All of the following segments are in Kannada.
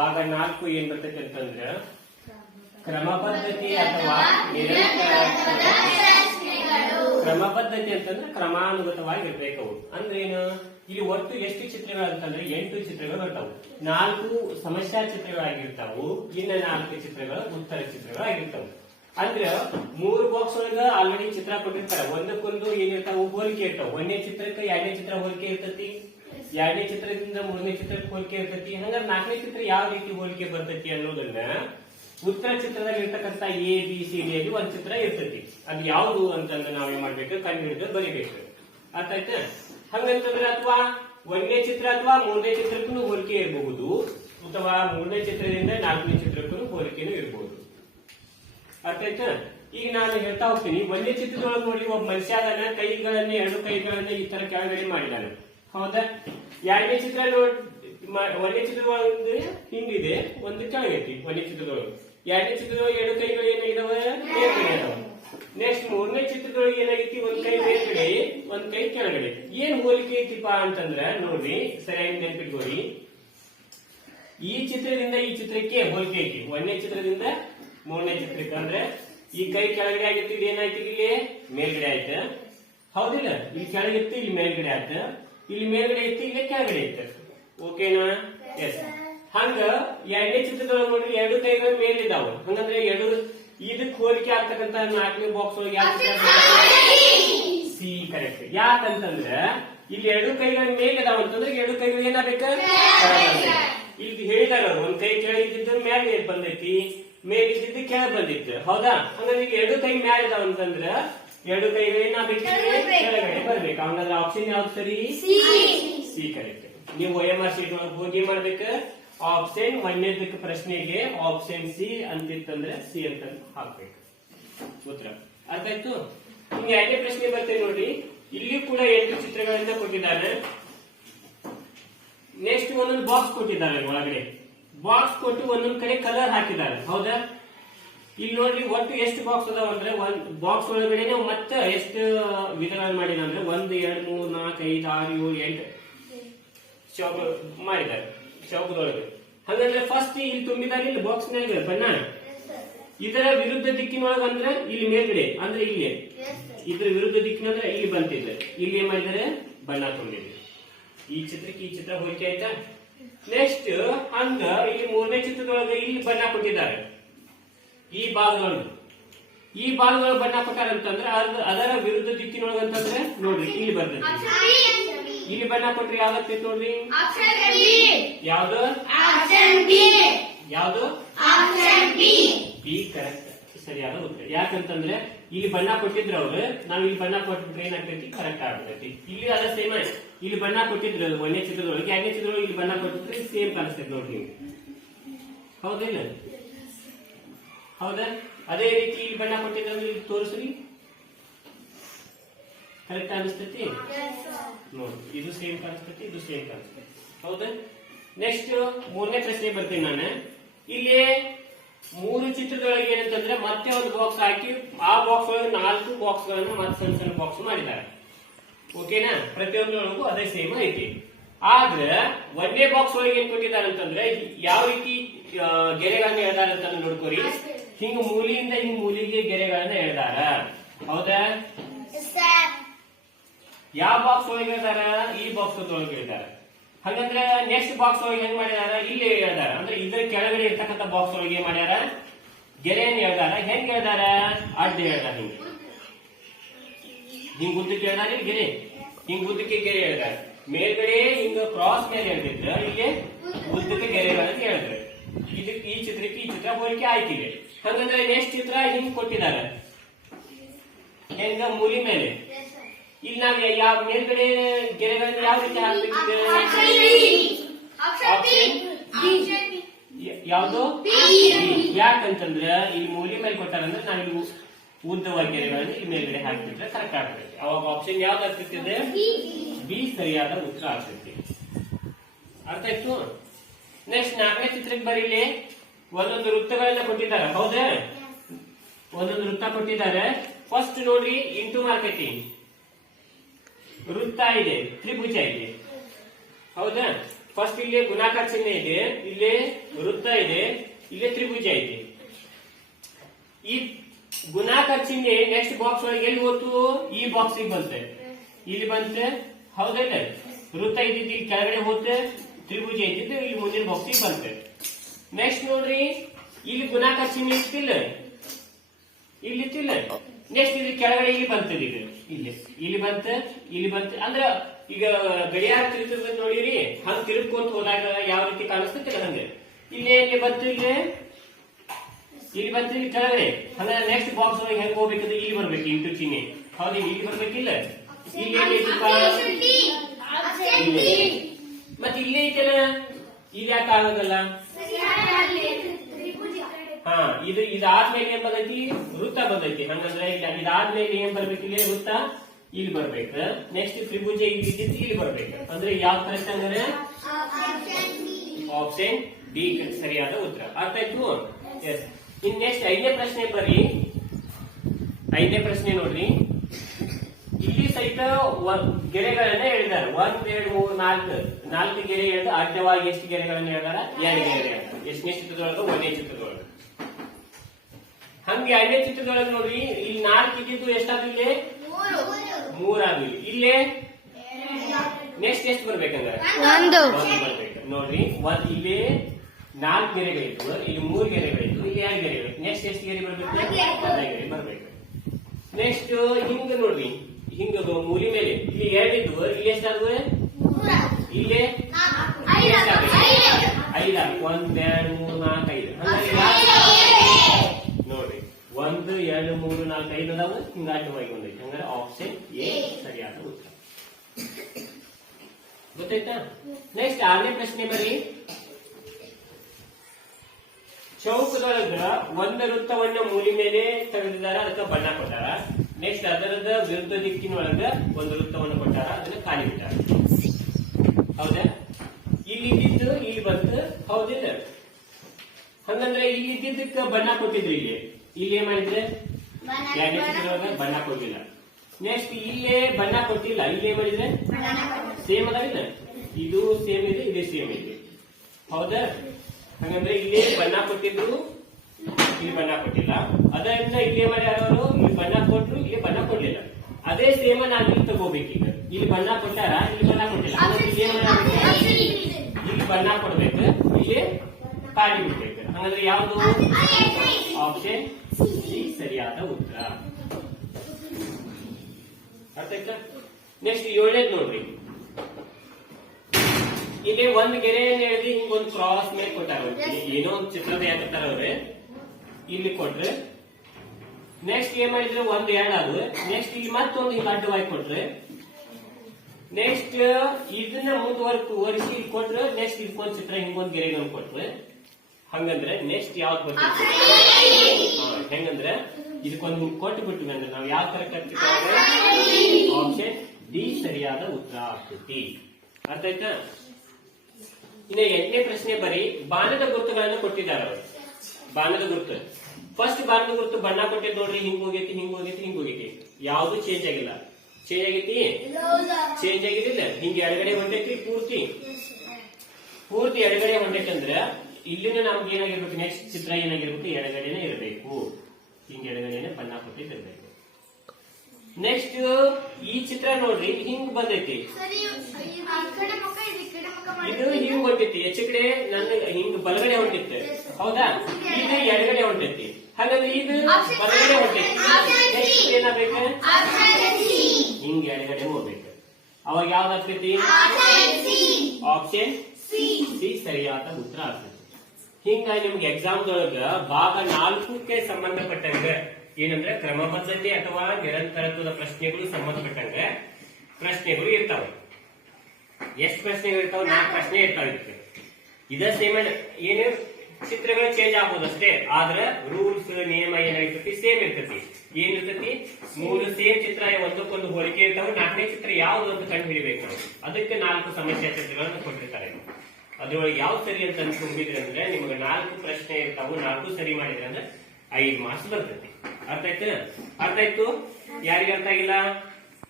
ಭಾಗ ನಾಲ್ಕು ಏನ್ ಬರ್ತೈತೆ ಅಂತಂದ್ರ ಕ್ರಮ ಪದ್ಧತಿ ಅಥವಾ ಕ್ರಮ ಪದ್ಧತಿ ಅಂತಂದ್ರೆ ಕ್ರಮಾನುಗತವಾಗಿ ಅಂದ್ರೇನು ಅವು. ಅಂದ್ರೆ ಏನು? ಇಲ್ಲಿ ಒಟ್ಟು ಎಷ್ಟು ಚಿತ್ರಗಳು ಅಂತಂದ್ರೆ ಎಂಟು ಚಿತ್ರಗಳು ಬರ್ತಾವು ನಾಲ್ಕು ಸಮಸ್ಯಾ ಚಿತ್ರಗಳಾಗಿರ್ತಾವು. ಇನ್ನ ನಾಲ್ಕು ಚಿತ್ರಗಳು, ಉತ್ತರ ಚಿತ್ರಗಳು ಆಗಿರ್ತಾವು ಅಂದ್ರೆ ಮೂರು ಬಾಕ್ಸ್ ಒಳಗ ಆಲ್ರೆಡಿ ಚಿತ್ರ ಕೊಟ್ಟಿರ್ತಾರೆ. ಒಂದಕ್ಕೊಂದು ಏನಿರ್ತಾವ? ಹೋಲಿಕೆ ಇರ್ತಾವ. ಒಂದನೇ ಚಿತ್ರಕ್ಕೆ ಎರಡನೇ ಚಿತ್ರ ಹೋಲಿಕೆ ಇರ್ತೈತಿ? ಎರಡನೇ ಚಿತ್ರದಿಂದ ಮೂರನೇ ಚಿತ್ರಕ್ಕೆ ಹೋಲಿಕೆ ಇರ್ತೈತಿ. ಹಂಗಾರೆ ನಾಲ್ಕನೇ ಚಿತ್ರ ಯಾವ ರೀತಿ ಹೋಲಿಕೆ ಬರ್ತೈತಿ ಅನ್ನೋದನ್ನ ಉತ್ತರ ಚಿತ್ರದಲ್ಲಿ ಇರ್ತಕ್ಕಂಥ ಎ ಬಿ ಸಿ ಡಿ ಅಲ್ಲಿ ಒಂದ್ ಚಿತ್ರ ಇರ್ತೈತಿ. ಅದು ಯಾವುದು ಅಂತಂದ್ರೆ ನಾವೇನ್ ಮಾಡ್ಬೇಕು? ಕಂಡು ಹಿಡಿದು ಬರಿಬೇಕು. ಆಯ್ತಾ ಹಂಗಂತಂದ್ರೆ ಅಥವಾ ಒಂದನೇ ಚಿತ್ರ ಅಥವಾ ಮೂರನೇ ಚಿತ್ರಕ್ಕೂ ಹೋಲಿಕೆ ಇರಬಹುದು. ಅಥವಾ ಮೂರನೇ ಚಿತ್ರದಿಂದ ನಾಲ್ಕನೇ ಚಿತ್ರಕ್ಕೂ ಹೋಲಿಕೆನೂ ಇರಬಹುದು. ಅರ್ಥ ಆಯ್ತಾ ಈಗ ನಾನು ಹೇಳ್ತಾ ಹೋಗ್ತೀನಿ. ಒಂದೇ ಚಿತ್ರದೊಳಗೆ ನೋಡಿ ಒಬ್ಬ ಮನುಷ್ಯ ಕೈಗಳನ್ನ, ಎರಡು ಕೈಗಳನ್ನ ಈ ತರ ಕೆಳಗಡೆ ಮಾಡಿದಾನೆ. ಹೌದಾ? ಎರಡನೇ ಚಿತ್ರ ಒಂದನೇ ಚಿತ್ರದೊಳಗೆ ಹಿಂಗಿದೆ, ಒಂದು ಕೆಳಗೈತಿ ಒಂದನೇ ಚಿತ್ರದೊಳಗೆ. ಎರಡನೇ ಚಿತ್ರದೊಳಗೆ ಎರಡು ಕೈಗಳು ಏನಾಗಿದಾವೆ? ಮೇಲ್ಗಡೆ ನೆಕ್ಸ್ಟ್ ಮೂರನೇ ಚಿತ್ರದೊಳಗೆ ಏನಾಗೈತಿ? ಒಂದ್ ಕೈ ಮೇಲ್ಗಡೆ, ಒಂದ್ ಕೈ ಕೆಳಗಡೆ. ಏನ್ ಹೋಲಿಕೆ ಐತಿಪ್ಪ ಅಂತಂದ್ರ ನೋಡ್ರಿ ಸರಿಯಾಗಿ ನೆನ್ಪಿಟ್ಕೋರಿ ಈ ಚಿತ್ರದಿಂದ ಈ ಚಿತ್ರಕ್ಕೆ ಹೋಲಿಕೆ ಐತಿ. ಒಂದನೇ ಚಿತ್ರದಿಂದ ಮೂರನೇ ಚಿತ್ರಕ್ಕೆ. ಅಂದ್ರೆ, ಈ ಕೈ ಕೆಳಗಡೆ ಆಗಿತ್ತು ಏನಾಯ್ತು ಇಲ್ಲಿ? ಮೇಲ್ಗಡೆ ಆಯ್ತು. ಹೌದಿಲ್ಲ, ಇಲ್ಲಿ ಕೆಳಗಿತ್ತು ಇಲ್ಲಿ ಮೇಲ್ಗಡೆ ಆಯ್ತು. ಇಲ್ಲಿ ಮೇಲ್ಗಡೆ ಇತ್ತು ಇಲ್ಲಿ ಕೆಳಗಡೆ ಇತ್ತು ಓಕೆನಾ ಎಸ್ ಹಂಗ ಎರಡನೇ ಚಿತ್ರದೊಳಗೆ ನೋಡ್ರಿ ಎರಡು ಕೈಗಳು ಮೇಲಿದಾವ ಹಂಗಂದ್ರೆ ಎರಡು ಇದಕ್ ಹೋಲಿಕೆ ಆಗ್ತಕ್ಕಂತ ನಾಲ್ಕನೇ ಬಾಕ್ಸ್ ಒಳಗೆ ಯಾವ ಚಿತ್ರ ಸಿ ಕರೆಕ್ಟ್ ಯಾಕಂತಂದ್ರ ಇಲ್ಲಿ ಎರಡು ಕೈಗಳ ಮೇಲೆ ಇದಾವ ಅಂತಂದ್ರೆ ಎರಡು ಕೈಗಳು ಏನಾಗಬೇಕ? ಇಲ್ಲಿ ಹೇಳಿದಾರ ಅವ್ರು, ಒಂದ್ ಕೈ ಕೆಳಗಿದ್ದು ಮೇಲೆ ಬಂದೈತಿ ಮೇಲಿದ್ದು ಕೆಳ ಬಂದಿತ್ತು ಹೌದಾ? ಹಂಗಂದ್ರೆ ಈಗ ಎರಡು ಕೈ ಮ್ಯಾಲ ಇದಾವ ಅಂತಂದ್ರ ಎರಡು ಕೈಗಳು ಏನಾಗಬೇಕು ಕೆಳಗಡೆ. ಬರ್ಬೇಕು. ಹಂಗಂದ್ರೆ ಆಪ್ಷನ್ ಯಾವ್ದು ಸರಿ? ಸಿ ಕರೆಕ್ಟ್ ನೀವು ಒ ಎಂ ಆರ್ ಶೀಟ್ ಹೋಗಿ ಏನ್ ಮಾಡ್ಬೇಕು. ಆಪ್ಷನ್ ಒಂದನೇದಕ್ಕೆ ಪ್ರಶ್ನೆಗೆ. ಆಪ್ಷನ್ ಸಿ ಅಂತಿತ್ತಂದ್ರೆ ಸಿ ಅಂತ ಹಾಕ್ಬೇಕು. ಉತ್ತರ. ಅರ್ಥ ಆಯ್ತು? ನಿಮ್ಗೆ ಎರಡನೇ ಪ್ರಶ್ನೆ ಬರ್ತೇವೆ ನೋಡಿ. ಇಲ್ಲಿ ಕೂಡ ಎಂಟು ಚಿತ್ರಗಳಿಂದ ಕೊಟ್ಟಿದ್ದಾರೆ. ನೆಕ್ಸ್ಟ್ ಒಂದೊಂದು ಬಾಕ್ಸ್ ಕೊಟ್ಟಿದ್ದಾರೆ ಒಳಗಡೆ. ಬಾಕ್ಸ್ ಕೊಟ್ಟು ಒಂದೊಂದ್ ಕಡೆ ಕಲರ್ ಹಾಕಿದ್ದಾರೆ. ಹೌದಾ? ಇಲ್ಲಿ ನೋಡ್ರಿ ಒಟ್ಟು ಎಷ್ಟು ಬಾಕ್ಸ್ ಅದಾವ ಅಂದ್ರೆ ಒಂದ್ ಬಾಕ್ಸ್ ಒಳಗಡೆ ಮತ್ತೆ ಎಷ್ಟು ವಿಧಗಳನ್ನ ಮಾಡಿದ ಅಂದ್ರೆ ಒಂದ್ ಎರಡ್ ಮೂರ್ ನಾಲ್ಕ್ ಐದ್ ಆರು ಏಳು ಎಂಟು ಚೌಕ ಮಾಡಿದ್ದಾರೆ. ಚೌಕದೊಳಗೆ. ಹಂಗಂದ್ರೆ ಫಸ್ಟ್ ಇಲ್ಲಿ ತುಂಬಿದಾಗ ಇಲ್ಲಿ ಬಾಕ್ಸ್ ನಾಗ ಬಣ್ಣ. ಇದರ ವಿರುದ್ಧ ದಿಕ್ಕಿನೊಳಗೆ ಅಂದ್ರೆ ಇಲ್ಲಿ ಮೇಲ್ಗಡೆ ಅಂದ್ರೆ ಇಲ್ಲಿ. ಇದ್ರ ವಿರುದ್ಧ ದಿಕ್ಕಿನಂದ್ರೆ ಇಲ್ಲಿ ಬಂತಿದೆ ಇಲ್ಲಿ ಏನ್ ಮಾಡಿದರೆ ಬಣ್ಣ ತುಂಬಿದೆ. ಈ ಚಿತ್ರಕ್ಕೆ ಈ ಚಿತ್ರ ಹೋಲಿಕೆ ಆಯ್ತಾ? ನೆಕ್ಸ್ಟ್ ಹಂಗ ಇಲ್ಲಿ ಮೂರನೇ ಚಿತ್ರದೊಳಗೆ ಇಲ್ಲಿ ಬಣ್ಣ ಕೊಟ್ಟಿದ್ದಾರೆ. ಈ ಭಾಗದೊಳಗೆ. ಈ ಭಾಗದೊಳಗೆ ಬಣ್ಣ ಪ್ರಕಾರ ಅಂತಂದ್ರೆ ಅದ್ರ- ವಿರುದ್ಧ ದಿಕ್ಕಿನೊಳಗೆ ಅಂತಂದ್ರೆ ನೋಡ್ರಿ, ಇಲ್ಲಿ ಬರ್ತದೆ ಇಲ್ಲಿ ಬಣ್ಣ ಕೊಟ್ರಿ ಯಾವತ್ತೆ ನೋಡ್ರಿ? ಯಾವ್ದು? ಯಾವ್ದು? ಬಿ ಕರೆಕ್ಟ್ ಸರಿಯಾದ ಉತ್ತರ. ಯಾಕಂತಂದ್ರೆ ಇಲ್ಲಿ ಬಣ್ಣ ಕೊಟ್ಟಿದ್ರು ಅವ್ರು, ನಾವ್ ಇಲ್ಲಿ ಬಣ್ಣ ಕೊಟ್ಬಿಟ್ರೆ ಏನಾಗ್ತೈತಿ? ಕರೆಕ್ಟ್ ಆಗ್ತೈತಿ ಇಲ್ಲಿ ಅದ ಸೇಮ್ ಇಲ್ಲಿ ಬಣ್ಣ ಕೊಟ್ಟಿದ್ರು ಒಂದನೇ ಚಿತ್ರದೊಳಗೆ, ಎರಡನೇ ಚಿತ್ರದೊಳಗೆ ಇಲ್ಲಿ ಬಣ್ಣ ಕೊಟ್ಟಿದ್ರೆ ಸೇಮ್ ಕಾಣಿಸ್ತೈತಿ ನೋಡ್ರಿ ಹೌದಿಲ್ಲ ಹೌದಾ? ಅದೇ ರೀತಿ ಇಲ್ಲಿ ಬಣ್ಣ ಕೊಟ್ಟಿದ್ರೆ ಇಲ್ಲಿ ತೋರಿಸ್ರಿ. ಕರೆಕ್ಟ್ ಅನಿಸ್ತೈತಿ? ನೋಡಿ, ಇದು ಸೇಮ್ ಕಾಣಿಸ್ತೈತಿ ಇದು ಸೇಮ್ ಕಾಣಿಸ್ತೈತಿ ಹೌದಾ? ನೆಕ್ಸ್ಟ್ ಮೂರನೇ ಪ್ರಶ್ನೆ ಬರ್ತೀನಿ ನಾನು. ಇಲ್ಲಿ ಮೂರು ಚಿತ್ರದೊಳಗೆ ಏನಂತಂದ್ರೆ ಮತ್ತೆ ಒಂದು ಬಾಕ್ಸ್ ಹಾಕಿ ಆ ಬಾಕ್ಸ್ ಒಳಗೆ ನಾಲ್ಕು ಬಾಕ್ಸ್ ಗಳನ್ನ ಮತ್ತೆ ಸಣ್ಣ ಸಣ್ಣ ಬಾಕ್ಸ್ ಮಾಡಿದ್ದಾರೆ. ಓಕೆನಾ ಪ್ರತಿಯೊಂದರೊಳಗೂ ಅದೇ ಸೇಮ್ ಐತಿ. ಆದ್ರೆ ಒಂದೇ ಬಾಕ್ಸ್ ಒಳಗೆ ಏನ್ ಕೊಟ್ಟಿದ್ದಾರೆ ಅಂತಂದ್ರೆ ಯಾವ ರೀತಿ ಗೆರೆಗಳನ್ನ ಹೇಳಿದಾರೆ ಅಂತ ನೋಡ್ಕೋರಿ. ಹಿಂಗ ಮೂಲಿಯಿಂದ ಹಿಂಗ್ ಮೂಲಿಗೆ ಗೆರೆಗಳನ್ನ ಎಳ್ದಾರ ಹೌದಾ? ಯಾವ ಬಾಕ್ಸ್ ಒಳಗೆ ಇದಾರ ಈ ಬಾಕ್ಸ್ ಒಳಗೆ ಹೇಳ್ದಾರ. ಹಂಗಂದ್ರೆ ನೆಕ್ಸ್ಟ್ ಬಾಕ್ಸ್ ಒಳಗೆ ಹೆಂಗ್ ಮಾಡ್ಯಾರ? ಇಲ್ಲಿ ಹೇಳ್ದಾರ. ಅಂದ್ರೆ ಇದ್ರ ಕೆಳಗಡೆ ಇರ್ತಕ್ಕಂಥ ಬಾಕ್ಸ್ ಒಳಗೆ ಏನ್ ಮಾಡ್ಯಾರ? ಗೆರೆಯನ್ನು ಹೇಳ್ದಾರ. ಹೆಂಗ್ ಹೇಳ್ದಾರ? ಅಡ್ಡ ಹೇಳ್ದಾರ ಹಿಂಗೆ ಹಿಂಗ್ ಉದ್ದಕ್ಕೆ ಹೇಳ್ದಾರ ಗೆರೆ? ಹಿಂಗ್ ಉದ್ದಕ್ಕೆ ಗೆರೆ ಹೇಳ್ದಾರ. ಮೇಲ್ಗಡೆ ಹಿಂಗ ಕ್ರಾಸ್ ಮೇಲೆ ಹೇಳ್ತಿದ್ರ ಇಲ್ಲಿ ಉದ್ದಕ್ಕೆ ಗೆರೆಗಳನ್ನ ಹೇಳಿದ್ರೆ. ಇದಕ್ಕೆ ಈ ಚಿತ್ರಕ್ಕೆ ಈ ಚಿತ್ರ ಹೋಲಿಕೆ ಆಯ್ತಿದೆ. ಹಂಗಂದ್ರೆ ನೆಕ್ಸ್ಟ್ ಚಿತ್ರ? ಹಿಂಗ್ ಕೊಟ್ಟಿದ್ದಾರೆ. ಹೆಂಗ? ಮೂಲಿ ಮೇಲೆ. ಇಲ್ಲಿ ನಾವು ಯಾವ ಮೇಲ್ಗಡೆ ಗೆರೆಗಳನ್ನ ಯಾವ ರೀತಿ ಹಾಕ್ಬೇಕು ಯಾವ್ದು? ಯಾಕಂತಂದ್ರ ಇಲ್ಲಿ ಮೂಲಿ ಮೇಲೆ ಕೊಟ್ಟಾರಂದ್ರೆ ನಾವು ಉದ್ದವಾದ ಉದ್ದವಾಗಿ ಗೆರೆಗಳನ್ನ ಇಲ್ಲಿ ಮೇಲ್ಗಡೆ ಹಾಕ್ತಿದ್ರೆ ಕರೆಕ್ಟ್ ಆಗ್ತೈತಿ ಅವಾಗ ಆಪ್ಷನ್ ಯಾವ್ದು ಆಗ್ತಿರ್ತದೆ ಬಿ ಸರಿಯಾದ ಉತ್ತರ ಆಗ್ತೈತಿ ಅರ್ಥ ಆಯ್ತು? ನೆಕ್ಸ್ಟ್ ನಾಲ್ಕನೇ ಚಿತ್ರಕ್ಕೆ ಬರೀಲಿ. ಒಂದೊಂದು ವೃತ್ತಗಳೆಲ್ಲ ಕೊಟ್ಟಿದ್ದಾರೆ, ಹೌದೇ? ಒಂದೊಂದು ವೃತ್ತ ಕೊಟ್ಟಿದ್ದಾರೆ. ಫಸ್ಟ್ ನೋಡ್ರಿ ಇಂಟು ಮಾರ್ಕೆಟಿಂಗ್ ವೃತ್ತ ಇದೆ, ತ್ರಿಭುಜ ಇದೆ. ಹೌದಾ? ಫಸ್ಟ್ ಇಲ್ಲಿ ಗುಣಾಕಾರ ಚಿಹ್ನೆ ಇದೆ, ಇಲ್ಲಿ ವೃತ್ತ ಇದೆ, ಇಲ್ಲಿ ತ್ರಿಭುಜ ಇದೆ. ಈ ಗುಣಾಕಾರ ಚಿಹ್ನೆ ನೆಕ್ಸ್ಟ್ ಬಾಕ್ಸ್ ಒಳಗೆ ಎಲ್ಲಿ ಹೋತು? ಈ ಬಾಕ್ಸ್ ಬಂತೆ. ಇಲ್ಲಿ ಬಂತೆ ಹೌದಲ್ಲ ವೃತ್ತ ಇದ್ದಿದ್ದು ಕೆಳಗಡೆ ಹೋತೆ, ತ್ರಿಭುಜ ಇದ್ದಿದ್ದು ಇಲ್ಲಿ ಮುಂದಿನ ಬಾಕ್ಸಿಗೆ ಬಂತೆ. ನೆಕ್ಸ್ಟ್ ನೋಡ್ರಿ ಇಲ್ಲಿ ಗುಣಾಕಾರ ಚಿಹ್ನೆ ಇತ್ತಿಲ್ಲ ಇಲ್ಲಿ? ಇತ್ತಿಲ್ಲ ನೆಕ್ಸ್ಟ್ ಇಲ್ಲಿ? ಕೆಳಗಡೆ ಇಲ್ಲಿ ಬಂತದ ಇದು. ಇಲ್ಲಿ ಇಲ್ಲಿ ಬಂತ ಇಲ್ಲಿ ಬಂತ. ಅಂದ್ರ ಈಗ ಗಡಿಯಾರ ತಿರುಗಿದ ನೋಡಿರಿ ಹಂಗ ತಿರುಗ್ಕೊಂತ ಹೋದಾಗ ಯಾವ ರೀತಿ ಕಾಣಿಸ್ತೈತಿಲ್ಲ ಹಂಗೆ? ಇಲ್ಲಿ ಇಲ್ಲಿ ಬಂತು ಇಲ್ಲಿ? ಇಲ್ಲಿ ಬಂತು ಇಲ್ಲಿ ಕೆಳಗಡೆ. ಹಂಗ ನೆಕ್ಸ್ಟ್ ಬಾಕ್ಸ್ ಒಳಗೆ ಹೆಂಗ್ ಹೋಗ್ಬೇಕಂದ್ರೆ ಇಲ್ಲಿ ಬರ್ಬೇಕು ಇಂಟು ಚಿಹ್ನೆ. ಹೌದು ಇಲ್ಲಿ ಬರ್ಬೇಕಿಲ್ಲ ಇಲ್ಲಿ? ಮತ್ತೆ ಇಲ್ಲೇ ಐತಲ್ಲ? ಇಲ್ಲಿ ಯಾಕೆ ಆಗೋದಲ್ಲ ಹಾ, ಇದು ಇದಾದ್ಮೇಲೆ ಏನ್ ಬಂದೈತಿ ವೃತ್ತ ಬಂದೈತಿ ಹಂಗಂದ್ರೆ ಇದಾದ್ಮೇಲೆ ಏನ್ ಬರ್ಬೇಕು ಇಲ್ಲಿ? ವೃತ್ತ ಇಲ್ಲಿ ಬರ್ಬೇಕು. ನೆಕ್ಸ್ಟ್ ತ್ರಿಭುಜ ಇಲ್ಲಿ ಇಲ್ಲಿ ಬರ್ಬೇಕು. ಅಂದ್ರೆ ಯಾವ ಕರೆಕ್ಟ್ ಅಂದ್ರೆ ಆಪ್ಷನ್ ಡಿ ಸರಿಯಾದ ಉತ್ತರ. ಅರ್ಥ ಆಯ್ತು? ಇನ್ ನೆಕ್ಸ್ಟ್ ಐದನೇ ಪ್ರಶ್ನೆ ಬರ್ರಿ. ಐದನೇ ಪ್ರಶ್ನೆ ನೋಡ್ರಿ. ಇಲ್ಲಿ ಸಹಿತ ಗೆರೆಗಳನ್ನ ಹೇಳಿದ್ದಾರೆ. ಒಂದ್, ಎರಡು, ಮೂರು, ನಾಲ್ಕು. ನಾಲ್ಕು ಗೆರೆ ಹೇಳಿದ ಅಡ್ಡವಾಗಿ ಎಷ್ಟು ಗೆರೆಗಳನ್ನ ಹೇಳಿದಾರ? ಎರಡು ಗೆರೆ ಎಷ್ಟನೇ ಚಿತ್ರದೊಳಗ ಒಂದೇ ಚಿತ್ರದೊಳಗ. ಹಂಗೆ ಎರಡನೇ ಚಿತ್ರದೊಳಗೆ ನೋಡ್ರಿ ಇಲ್ಲಿ ನಾಲ್ಕು ಇದ್ದಿದ್ದು ಎಷ್ಟಾದ್ರು ಇಲ್ಲಿ? ಮೂರಾದ್ರು ಇಲ್ಲಿ? ಇಲ್ಲೇ ನೆಕ್ಸ್ಟ್ ಎಷ್ಟು ಬರ್ಬೇಕಂದ್ರೆ? ಒಂದು. ಬರ್ಬೇಕು. ನೋಡ್ರಿ ಒಂದ್ ಇಲ್ಲಿ ನಾಲ್ಕು ಗೆರೆಗಳಿದ್ವು ಇಲ್ಲಿ ಮೂರು ಗೆರೆಗಳಿದ್ವು ಇಲ್ಲಿ ಎರಡು ಗೆರೆಗಳು ನೆಕ್ಸ್ಟ್ ಎಷ್ಟು ಗೆರೆ ಬರ್ಬೇಕು? ಗೆರೆ ಬರ್ಬೇಕು. ನೆಕ್ಸ್ಟ್ ಹಿಂಗ ನೋಡ್ರಿ ಹಿಂಗ ಮೂಲಿ ಮೇಲೆ. ಇಲ್ಲಿ ಎರಡಿದ್ವು ಇಲ್ಲಿ ಎಷ್ಟಾದ್ವು? ಇಲ್ಲಿ? ಐದ. ಒಂದ್ ಎರಡು ಮೂರು ನಾಲ್ಕು ಐದು. ಎರಡು, ಮೂರು, ನಾಲ್ಕು, ಐದು ಅದಾವು. ಹಿಂಗಾಗಿ ಒಳಗೆ ಒಂದೈತೆ ಹಂಗಾರೆ ಆಪ್ಷನ್ ಎ ಸರಿಯಾದ ಉತ್ತರ. ಗೊತ್ತಾಯ್ತಾ? ನೆಕ್ಸ್ಟ್ ಆರನೇ ಪ್ರಶ್ನೆ ಬರ್ರಿ ಚೌಕದೊಳಗ ಒಂದು ವೃತ್ತವನ್ನ ಮೂಲಿ ಮೇಲೆ ತೆಗೆದಿದ್ದಾರ ಅದಕ್ಕೆ ಬಣ್ಣ ಕೊಟ್ಟಾರ? ನೆಕ್ಸ್ಟ್ ಅದರದ ವಿರುದ್ಧ ದಿಕ್ಕಿನೊಳಗ ಒಂದು ವೃತ್ತವನ್ನು ಕೊಟ್ಟಾರ? ಅದನ್ನ ಖಾಲಿ ಬಿಟ್ಟಾರ? ಹೌದಾ? ಇಲ್ಲಿ ಇದ್ದಿದ್ದು ಇಲ್ಲಿ ಬಂತು. ಹೌದಿಲ್ಲ. ಹಂಗಂದ್ರೆ ಇಲ್ಲಿ ಇದ್ದಿದ್ದಕ್ಕ ಬಣ್ಣ ಕೊಟ್ಟಿದ್ರಿ ಇಲ್ಲಿ. ಇಲ್ಲಿ ಏನ್ ಮಾಡಿದ್ರೆ? ಎರಡನೇ ಬಣ್ಣ ಕೊಟ್ಟಿಲ್ಲ. ನೆಕ್ಸ್ಟ್ ಇಲ್ಲೇ ಬಣ್ಣ ಕೊಟ್ಟಿಲ್ಲ. ಇಲ್ಲೇ ಮಾಡಿದ್ರೆ? ಸೇಮ್ ಅದಾವಿಲ್ಲ ಇದು ಸೇಮ್ ಇದೆ ಇದೇ ಸೇಮ್ ಇದೆ. ಹೌದಾ? ಹಾಗಂದ್ರೆ ಇಲ್ಲೇ ಬಣ್ಣ ಕೊಟ್ಟಿದ್ರು ಇಲ್ಲಿ ಬಣ್ಣ ಕೊಟ್ಟಿಲ್ಲ. ಅದರಿಂದ ಇಲ್ಲೇ ಮಾಡ್ಯಾರ ಯಾರು ಇಲ್ಲಿ ಬಣ್ಣ ಕೊಟ್ರು ಇಲ್ಲಿ ಬಣ್ಣ ಕೊಡ್ಲಿಲ್ಲ. ಅದೇ ಸೇಮ್ ನಾನು ಇಲ್ಲಿ ತಗೋಬೇಕೀಗ. ಇಲ್ಲಿ ಬಣ್ಣ ಕೊಟ್ಟಾರ? ಇಲ್ಲಿ ಬಣ್ಣ ಕೊಟ್ಟಿಲ್ಲ. ಇಲ್ಲಿ ಬಣ್ಣ ಕೊಡ್ಬೇಕು. ಇಲ್ಲಿ ಖಾಲಿ ಬಿಡ್ಬೇಕು. ಹಾಗಾದ್ರೆ ಯಾವುದು? ಆಪ್ಷನ್ ಸಿ ಸರಿಯಾದ ಉತ್ತರ. ಅರ್ಥ ಆಯ್ತಾ? ನೆಕ್ಸ್ಟ್ ಏಳನೇದ್ ನೋಡ್ರಿ. ಇಲ್ಲಿ ಒಂದ್ ಗೆರೆಯನ್ನು ಹೇಳಿ ಹಿಂಗ್ ಒಂದ್ ಕ್ರಾಸ್ ಮೇಲೆ ಕೊಟ್ಟಾರ ಏನೋ ಒಂದ್ ಚಿತ್ರದ ಯಾಕತ್ತಾರ ಅವ್ರೆ? ಇಲ್ಲಿ ಕೊಟ್ರೆ. ನೆಕ್ಸ್ಟ್ ಏನ್ ಮಾಡಿದ್ರೆ? ಒಂದ್ ಎರಡ್ ಅದು. ನೆಕ್ಸ್ಟ್ ಇಲ್ಲಿ ಮತ್ತೊಂದು ಹಿಂಗ್ ಅಡ್ಡವಾಗಿ ಕೊಟ್ರೆ. ನೆಕ್ಸ್ಟ್ ಇದನ್ನ ಮುಂದುವರ್ಕು ಒರಿಸಿ ಇಲ್ಲಿ ಕೊಟ್ರೆ. ನೆಕ್ಸ್ಟ್ ಇದಕ್ಕೊಂದ್ ಚಿತ್ರ ಹಿಂಗೊಂದ್ ಗೆರೆಗಳು ಕೊಟ್ರೆ. ಹಂಗಂದ್ರೆ ನೆಕ್ಸ್ಟ್ ಯಾವ್ದು ಬರ್ತದೆ ಹೆಂಗಂದ್ರೆ ಇದಕ್ಕೊಂದು ಕೊಟ್ಟು ಬಿಟ್ಟಿವಿ ಅಂದ್ರೆ ನಾವು ಯಾವ ತರ ಆಪ್ಷನ್ ಡಿ ಸರಿಯಾದ ಉತ್ತರ ಆಗ್ತೈತಿ. ಅರ್ಥ ಆಯ್ತಾ? ಇನ್ನು ಎಂಟನೇ ಪ್ರಶ್ನೆ ಬರೀ ಬಾಣದ ಗುರುತುಗಳನ್ನು ಕೊಟ್ಟಿದ್ದಾರೆ ಅವರು. ಬಾಣದ ಗುರುತು. ಫಸ್ಟ್ ಬಾಣದ ಗುರುತು ಬಣ್ಣ ಕೊಟ್ಟಿದ್ ನೋಡ್ರಿ ಹಿಂಗ್ ಹೋಗೈತಿ ಹಿಂಗ್ ಹೋಗೈತಿ ಹಿಂಗ್ ಹೋಗೈತಿ. ಯಾವ್ದು ಚೇಂಜ್ ಆಗಿಲ್ಲ. ಚೇಂಜ್ ಆಗೈತಿ ಚೇಂಜ್ ಆಗಿದಿಲ್ಲ ಹಿಂಗ್ ಎಡಗಡೆ ಹೊಂಟೈತಿ ಪೂರ್ತಿ. ಪೂರ್ತಿ ಎಡಗಡೆ ಹೊಂಟೈತಂದ್ರ ಇಲ್ಲಿನ ನಮ್ಗೆ ಏನಾಗಿರ್ಬೇಕು? ನೆಕ್ಸ್ಟ್ ಚಿತ್ರ ಏನಾಗಿರ್ಬೇಕು? ಎಡಗಡೆನೆ ಇರಬೇಕು. ಹಿಂಗೆ ಎಡಗಡೆನೆ ಬಣ್ಣ ಕೊಟ್ಟಿದ್ದಿರ್ಬೇಕು ನೆಕ್ಸ್ಟ್ ಈ ಚಿತ್ರ ನೋಡ್ರಿ ಹಿಂಗ್ ಬಂದೈತಿ. ಇದು ಹಿಂಗ್ ಹೊಂಟೈತಿ. ಹೆಚ್ಚು ಕಡೆ ನನ್ನ ಹಿಂಗ್ ಬಲಗಡೆ ಹೊಂಟಿತ್ತು ಹೌದಾ? ಇದು ಎಡಗಡೆ ಹೊಂಟೈತಿ. ಹಾಗಾದ್ರೆ ಇದು ಬಲಗಡೆ ಹೊಂಟೈತಿ. ನೆಕ್ಸ್ಟ್ ಏನಾಗ್ಬೇಕು? ಹಿಂಗ್ ಎಡಗಡೆ ಹೋಗ್ಬೇಕು. ಅವಾಗ ಯಾವ್ದಾಗ್ತೈತಿ ಆಪ್ಷನ್ ಸಿ ಸರಿಯಾದ ಉತ್ತರ ಆಗ್ತೈತಿ. ಹಿಂಗಾಗಿ ನಿಮ್ಗೆ ಎಕ್ಸಾಮ್ದೊಳಗ ಭಾಗ ನಾಲ್ಕಕ್ಕೆ ಸಂಬಂಧಪಟ್ಟಂಗೆ, ಏನಂದ್ರೆ ಕ್ರಮಬದ್ಧತೆ ಅಥವಾ ನಿರಂತರತ್ವದ ಪ್ರಶ್ನೆಗಳು ಸಂಬಂಧಪಟ್ಟಂಗೆ ಪ್ರಶ್ನೆಗಳು ಇರ್ತಾವೆ. ಎಷ್ಟು ಪ್ರಶ್ನೆಗಳು ಇರ್ತಾವ? ನಾಲ್ಕು ಪ್ರಶ್ನೆ ಇರ್ತಾವ ಇದ ಸೇಮ್ ಏನು? ಚಿತ್ರಗಳು ಚೇಂಜ್ ಆಗ್ಬೋದು ಅಷ್ಟೇ. ಆದ್ರೆ ರೂಲ್ಸ್ ನಿಯಮ ಏನಾಗಿರ್ತೈತಿ ಸೇಮ್ ಇರ್ತೈತಿ. ಏನಿರ್ತತಿ ಮೂರು ಸೇಮ್ ಚಿತ್ರ, ಒಂದಕ್ಕೊಂದು ಹೋಲಿಕೆ ಇರ್ತಾವ. ನಾಲ್ಕನೇ ಚಿತ್ರ ಯಾವ್ದು ಅಂತ ಕಂಡು ಹಿಡಿಬೇಕು ಅದಕ್ಕೆ ನಾಲ್ಕು ಸಮಸ್ಯೆ ಚಿತ್ರಗಳನ್ನು ಕೊಟ್ಟಿರ್ತಾರೆ. ಅದ್ರೊಳಗೆ ಯಾವ್ದು ಸರಿ ಅಂತ ಅನ್ಕೊಂಡಿದ್ರಿ ಅಂದ್ರೆ ನಿಮ್ಗೆ ನಾಲ್ಕು ಪ್ರಶ್ನೆ ಇರ್ತಾವು, ನಾಲ್ಕು ಸರಿ ಮಾಡಿದ್ರೆ ಅಂದ್ರೆ ಐದ್ ಮಾರ್ಕ್ಸ್ ಬರ್ತೈತಿ ಅರ್ಥ ಆಯ್ತು? ಅರ್ಥ ಆಯ್ತು? ಯಾರಿಗೆ ಅರ್ಥ ಆಗಿಲ್ಲ?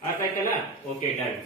ಅರ್ಥ ಆಯ್ತಲ್ಲ? Okay done